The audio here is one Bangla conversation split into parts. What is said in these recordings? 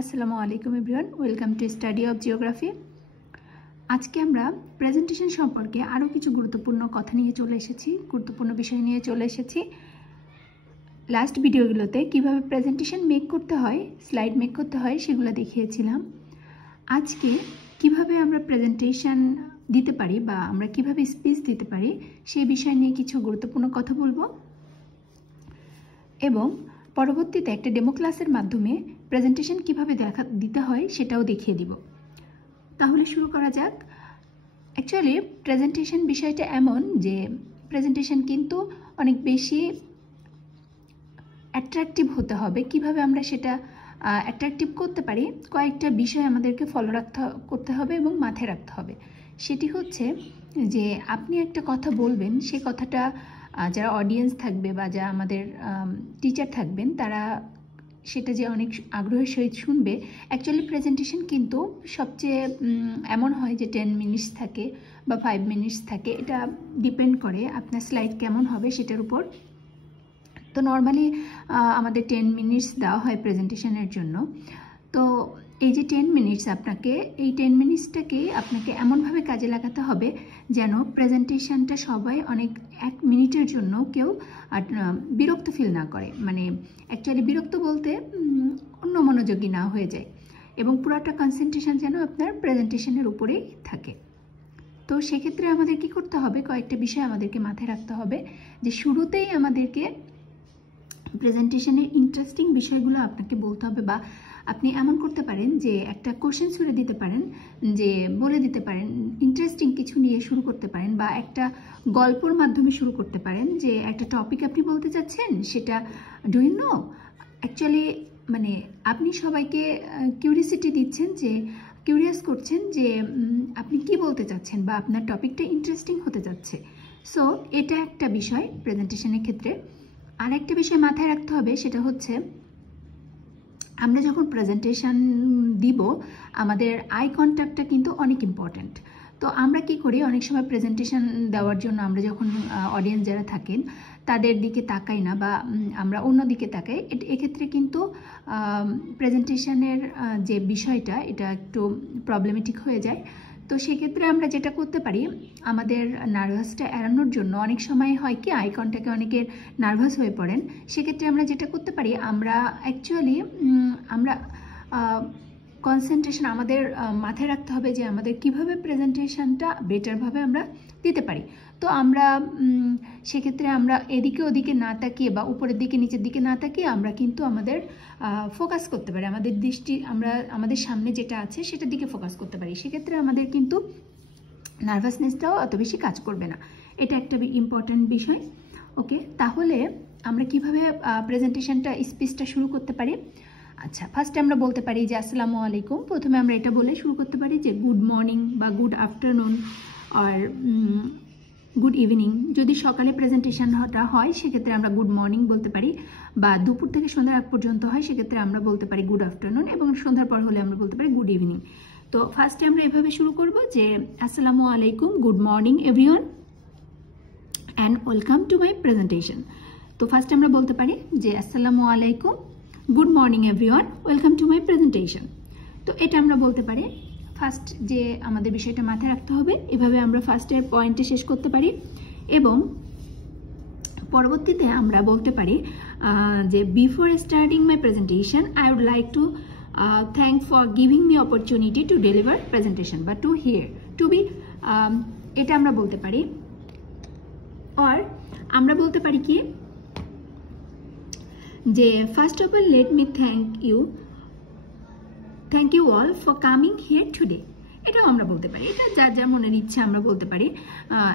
আসসালামু আলাইকুম everyone, welcome to study of geography. আজকে আমরা প্রেজেন্টেশন সম্পর্কে আরও কিছু গুরুত্বপূর্ণ কথা নিয়ে চলে এসেছি, গুরুত্বপূর্ণ বিষয় নিয়ে চলে এসেছি। লাস্ট ভিডিওগুলোতে কিভাবে প্রেজেন্টেশন মেক করতে হয়, স্লাইড মেক করতে হয়, সেগুলো দেখিয়েছিলাম। আজকে কিভাবে আমরা প্রেজেন্টেশন দিতে পারি বা আমরা কিভাবে স্পিচ দিতে পারি সেই বিষয় নিয়ে কিছু গুরুত্বপূর্ণ কথা বলবো এবং পরবর্তীতে একটা ডেমো ক্লাসের মাধ্যমে প্রেজেন্টেশন কিভাবে দিতে হয় সেটাও দেখিয়ে দিব। তাহলে শুরু করা যাক। অ্যাকচুয়ালি প্রেজেন্টেশন বিষয়টা এমন যে প্রেজেন্টেশন কিন্তু অনেক বেশি অ্যাট্রাকটিভ হতে হবে। কিভাবে আমরা সেটা অ্যাট্রাকটিভ করতে পারি, কয়েকটা বিষয় আমাদেরকে ফলো করতে হবে এবং মাথায় রাখতে হবে। সেটি হচ্ছে যে আপনি একটা কথা বলবেন, সেই কথাটা যারা অডিয়েন্স থাকবে বা যারা আমাদের টিচার থাকবেন তারা সেটা যে অনেক আগ্রহের সহিত শুনবে। অ্যাকচুয়ালি প্রেজেন্টেশন কিন্তু সবচেয়ে এমন হয় যে 10 মিনিটস থাকে বা 5 মিনিটস থাকে, এটা ডিপেন্ড করে আপনার স্লাইড কেমন হবে সেটার উপর। তো নর্মালি আমাদের 10 মিনিটস দেওয়া হয় প্রেজেন্টেশনের জন্য। তো এই যে 10 মিনিটস এই 10 মিনিটসটাকে আপনাকে এমনভাবে কাজে লাগাতে হবে যেন প্রেজেন্টেশনটা সবাই অনেক 1 মিনিটের জন্য কেউ বিরক্ত ফিল না করে। মানে অ্যাকচুয়ালি বিরক্ত বলতে অন্য মনোযোগী না হয়ে যায় এবং পুরোটা কনসেন্ট্রেশন যেন আপনার প্রেজেন্টেশনের উপরেই থাকে। তো সেক্ষেত্রে আমাদের কি করতে হবে, কয়েকটা বিষয় আমাদেরকে মাথায় রাখতে হবে যে শুরুতেই আমাদেরকে প্রেজেন্টেশনের ইন্টারেস্টিং বিষয়গুলো আপনাকে বলতে হবে। বা আপনি এমন করতে পারেন যে একটা কোশ্চেন ছুড়ে দিতে পারেন, যে বলে দিতে পারেন, ইন্টারেস্টিং কিছু নিয়ে শুরু করতে পারেন বা একটা গল্পর মাধ্যমে শুরু করতে পারেন যে একটা টপিক আপনি বলতে চাচ্ছেন, সেটা ডু ইউ নো। অ্যাকচুয়ালি মানে আপনি সবাইকে কিউরিয়াসিটি দিচ্ছেন, যে কিউরিয়াস করছেন যে আপনি কি বলতে চাচ্ছেন বা আপনার টপিকটা ইন্টারেস্টিং হতে যাচ্ছে। সো এটা একটা বিষয় প্রেজেন্টেশনের ক্ষেত্রে। আর একটা বিষয় মাথায় রাখতে হবে, সেটা হচ্ছে আমরা যখন প্রেজেন্টেশন দিব আমাদের আই কন্ট্যাক্টটা কিন্তু অনেক ইম্পর্ট্যান্ট। তো আমরা কি করি, অনেক সময় প্রেজেন্টেশন দেওয়ার জন্য আমরা যখন অডিয়েন্স যারা থাকেন তাদের দিকে তাকাই না বা আমরা অন্য দিকে তাকাই। এক্ষেত্রে কিন্তু প্রেজেন্টেশনের যে বিষয়টা এটা একটু প্রবলেমেটিক হয়ে যায়। তো সেক্ষেত্রে আমরা যেটা করতে পারি, আমাদের নার্ভাসটা এড়ানোর জন্য, অনেক সময় হয় কি আই কন্ট্যাক্টে অনেকের নার্ভাস হয়ে পড়েন, সেক্ষেত্রে আমরা যেটা করতে পারি, আমরা অ্যাকচুয়ালি আমরা কনসেন্ট্রেশন আমাদের মাথায় রাখতে হবে যে আমাদের কিভাবে প্রেজেন্টেশনটা বেটারভাবে আমরা দিতে পারি। তো আমরা সেক্ষেত্রে আমরা এদিকে ওদিকে না তাকিয়ে বা উপরের দিকে নিচের দিকে না তাকিয়ে আমরা কিন্তু আমাদের ফোকাস করতে পারি, আমাদের দৃষ্টি আমরা আমাদের সামনে যেটা আছে সেটার দিকে ফোকাস করতে পারি। সেক্ষেত্রে আমাদের কিন্তু নার্ভাসনেসটাও অত বেশি কাজ করবে না। এটা একটা ইম্পর্ট্যান্ট বিষয়। ওকে, তাহলে আমরা কিভাবে প্রেজেন্টেশনটা স্পিচটা শুরু করতে পারি? আচ্ছা, ফার্স্টে আমরা বলতে পারি যে আসসালামু আলাইকুম। প্রথমে আমরা এটা বলে শুরু করতে পারি যে গুড মর্নিং বা গুড আফটারনুন আর গুড ইভিনিং। যদি সকালে প্রেজেন্টেশনটা হয় সেক্ষেত্রে আমরা গুড মর্নিং বলতে পারি, বা দুপুর থেকে সন্ধ্যার আগ পর্যন্ত হয় সেক্ষেত্রে আমরা বলতে পারি গুড আফটারনুন, এবং সন্ধ্যার পর হলে আমরা বলতে পারি গুড ইভিনিং। তো ফার্স্টে আমরা এভাবে শুরু করব যে আসসালামু আলাইকুম, good morning everyone and welcome to my presentation. তো ফার্স্টে আমরা বলতে পারি যে আসসালামু আলাইকুম, good morning everyone, welcome to my presentation. তো এটা আমরা বলতে পারি। ফার্স্ট যে আমাদের বিষয়টা মাথায় রাখতে হবে, এভাবে আমরা ফার্স্টের পয়েন্টে শেষ করতে পারি এবং পরবর্তীতে আমরা বলতে পারি যে before starting my presentation I would like to thank for giving me opportunity to deliver presentation বা টু হিয়ার টু বি। এটা আমরা বলতে পারি। আর আমরা বলতে পারি কি যে first of all let me thank you all for coming here today. এটাও আমরা বলতে পারি। এটা যার যার মনের ইচ্ছা আমরা বলতে পারি।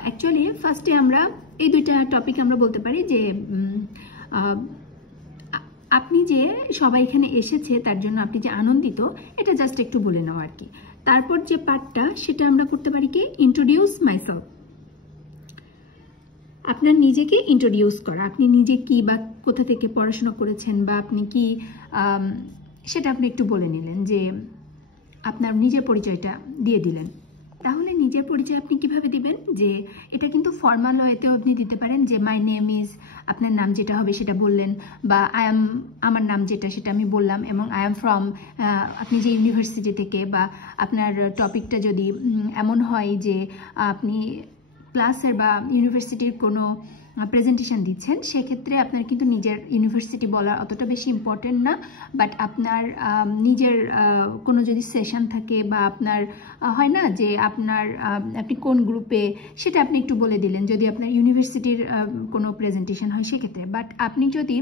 অ্যাকচুয়ালি ফার্স্টে আমরা এই দুইটা টপিক আমরা বলতে পারি যে আপনি যে সবাই এখানে এসেছে তার জন্য আপনি যে আনন্দিত, এটা জাস্ট একটু বলে নাও আর কি। তারপর যে পার্টটা সেটা আমরা করতে পারি কি ইন্ট্রোডিউস মাইসেলফ। আপনার নিজেকে ইন্ট্রোডিউস করা, আপনি নিজে কি বা কোথা থেকে পড়াশোনা করেছেন বা আপনি কি সেটা আপনি একটু বলে নিলেন, যে আপনার নিজের পরিচয়টা দিয়ে দিলেন। তাহলে নিজের পরিচয় আপনি কিভাবে দিবেন, যে এটা কিন্তু ফর্মাল ওয়েতেও আপনি দিতে পারেন, যে মাই নেম ইজ, আপনার নাম যেটা হবে সেটা বললেন, বা আমার নাম যেটা সেটা আমি বললাম, এবং আই এম ফ্রম, আপনি যে ইউনিভার্সিটি থেকে, বা আপনার টপিকটা যদি এমন হয় যে আপনি ক্লাসের বা ইউনিভার্সিটির কোনো প্রেজেন্টেশন দিচ্ছেন, সেক্ষেত্রে আপনার কিন্তু নিজের ইউনিভার্সিটি বলা অতটা বেশি ইম্পর্টেন্ট না, বাট আপনার নিজের কোনো যদি সেশন থাকে, বা আপনার হয় না যে আপনি কোন গ্রুপে, সেটা আপনি একটু বলে দিলেন যদি আপনার ইউনিভার্সিটির কোনো প্রেজেন্টেশন হয় সেক্ষেত্রে। বাট আপনি যদি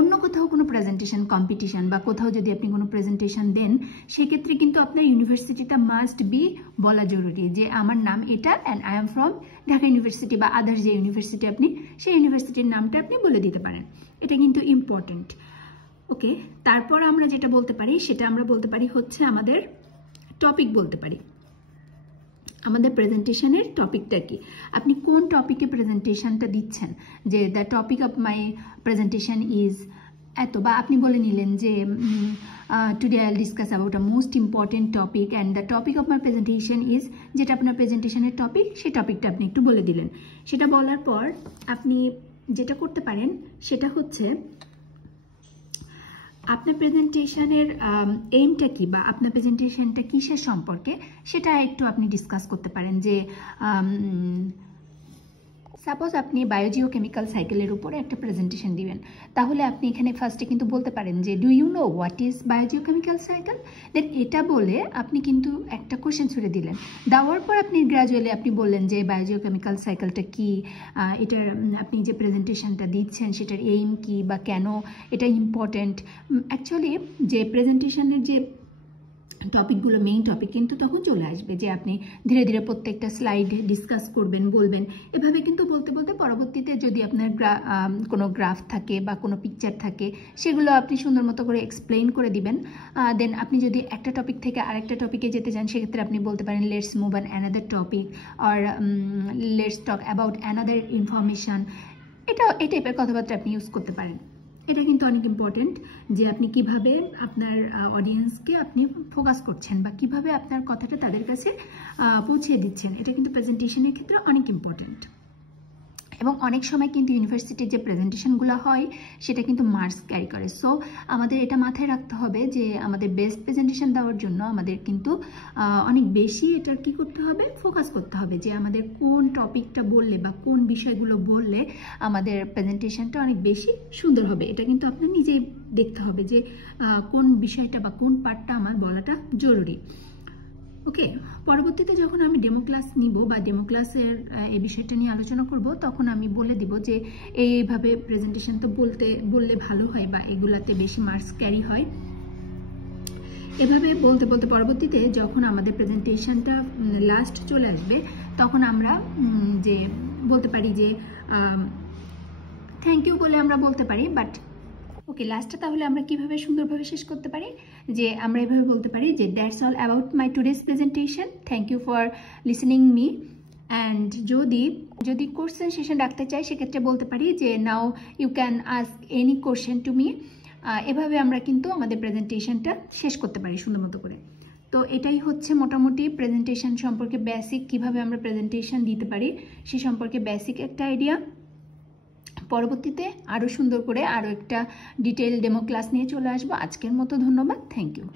অন্য কোথাও কোনো প্রেজেন্টেশন কম্পিটিশন বা কোথাও যদি আপনি কোনো প্রেজেন্টেশন দেন, সেক্ষেত্রে কিন্তু আপনার ইউনিভার্সিটিটা মাস্ট বি বলা জরুরি, যে আমার নাম এটা and I am from Dhaka university, বা আদার্স যে ইউনিভার্সিটি আপনি, সেই ইউনিভার্সিটির নামটা আপনি বলে দিতে পারেন। এটা কিন্তু ইম্পর্টেন্ট। ওকে, তারপর আমরা যেটা বলতে পারি সেটা আমরা বলতে পারি হচ্ছে আমাদের টপিক বলতে পারি। আমাদের প্রেজেন্টেশনের টপিকটা কি, আপনি কোন টপিকে প্রেজেন্টেশনটা দিচ্ছেন, যে the topic of my presentation is এত, বা আপনি বলে নিলেন যে today I will discuss about a most important topic and the topic of my presentation is, যেটা আপনার প্রেজেন্টেশনের টপিক, সেই টপিকটা আপনি একটু বলে দিলেন। সেটা বলার পর আপনি যেটা করতে পারেন সেটা হচ্ছে আপনার প্রেজেন্টেশনের এইমটা কি, বা আপনার প্রেজেন্টেশনটা কিসের সম্পর্কে, সেটা একটু আপনি ডিসকাস করতে পারেন। যে সাপোজ আপনি বায়োজিওকেমিক্যাল সাইকেলের উপরে একটা প্রেজেন্টেশন দিবেন, তাহলে আপনি এখানে ফার্স্টে কিন্তু বলতে পারেন যে do you know what is biogeochemical cycle. Then এটা বলে আপনি কিন্তু একটা কোশ্চেন ছুড়ে দিলেন, দেওয়ার পর আপনি গ্র্যাজুয়ালি আপনি বললেন যে বায়োজিওকেমিক্যাল সাইকেলটা কি, এটার আপনি যে প্রেজেন্টেশনটা দিচ্ছেন সেটার এইম কি, বা কেন এটা ইম্পর্টেন্ট। অ্যাকচুয়ালি যে প্রেজেন্টেশনের যে টপিকগুলো, মেইন টপিক কিন্তু তখন চলে আসবে, যে আপনি ধীরে ধীরে প্রত্যেকটা স্লাইড ডিসকাস করবেন, বলবেন। এভাবে কিন্তু বলতে বলতে পরবর্তীতে যদি আপনার কোনো গ্রাফ থাকে বা কোনো পিকচার থাকে, সেগুলো আপনি সুন্দর মতো করে এক্সপ্লেইন করে দিবেন। দেন আপনি যদি একটা টপিক থেকে আরেকটা টপিকে যেতে চান, সেক্ষেত্রে আপনি বলতে পারেন let's move on another topic, or let's talk about another information. এই টাইপের কথাবার্তা আপনি ইউজ করতে পারেন। এটা কিন্তু অনেক ইম্পর্টেন্ট, যে আপনি কিভাবে আপনার অডিয়েন্সকে আপনি ফোকাস করছেন, বা কিভাবে আপনার কথাটা তাদের কাছে পৌঁছে দিচ্ছেন। এটা কিন্তু প্রেজেন্টেশনের ক্ষেত্রে অনেক ইম্পর্টেন্ট। এবং অনেক সময় কিন্তু ইউনিভার্সিটির যে প্রেজেন্টেশনগুলো হয় সেটা কিন্তু মার্কস ক্যারি করে। সো আমাদের এটা মাথায় রাখতে হবে যে আমাদের বেস্ট প্রেজেন্টেশন দেওয়ার জন্য আমাদের কিন্তু অনেক বেশি এটার কি করতে হবে, ফোকাস করতে হবে, যে আমাদের কোন টপিকটা বললে বা কোন বিষয়গুলো বললে আমাদের প্রেজেন্টেশনটা অনেক বেশি সুন্দর হবে। এটা কিন্তু আপনার নিজেই দেখতে হবে যে কোন বিষয়টা বা কোন পার্টটা আমার বলাটা জরুরি। ওকে, পরবর্তীতে যখন আমি ডেমো ক্লাস নিব বা ডেমো ক্লাসের এই বিষয়টা নিয়ে আলোচনা করব, তখন আমি বলে দিব যে এইভাবে প্রেজেন্টেশন তো বললে ভালো হয়, বা এগুলাতে বেশি মার্কস ক্যারি হয়। এভাবে বলতে বলতে পরবর্তীতে যখন আমাদের প্রেজেন্টেশনটা লাস্ট চলে আসবে, তখন আমরা যে বলতে পারি যে থ্যাংক ইউ বলে আমরা বলতে পারি। বাট ওকে, লাস্টটা তাহলে আমরা কিভাবে সুন্দরভাবে শেষ করতে পারি, যে আমরা এভাবে বলতে পারি যে that's all about my today's presentation, thank you for listening me. And যদি কোশ্চেন সেশন রাখতে চাই, সেক্ষেত্রে বলতে পারি যে now you can ask any question to me. এভাবে আমরা কিন্তু আমাদের প্রেজেন্টেশনটা শেষ করতে পারি সুন্দর মতো করে। তো এটাই হচ্ছে মোটামুটি প্রেজেন্টেশন সম্পর্কে বেসিক, কিভাবে আমরা প্রেজেন্টেশন দিতে পারি সে সম্পর্কে বেসিক একটা আইডিয়া। পরবর্তীতে আরও সুন্দর করে আরও একটা ডিটেইল ডেমো ক্লাস নিয়ে চলে আসবো। আজকের মতো ধন্যবাদ, থ্যাংক ইউ।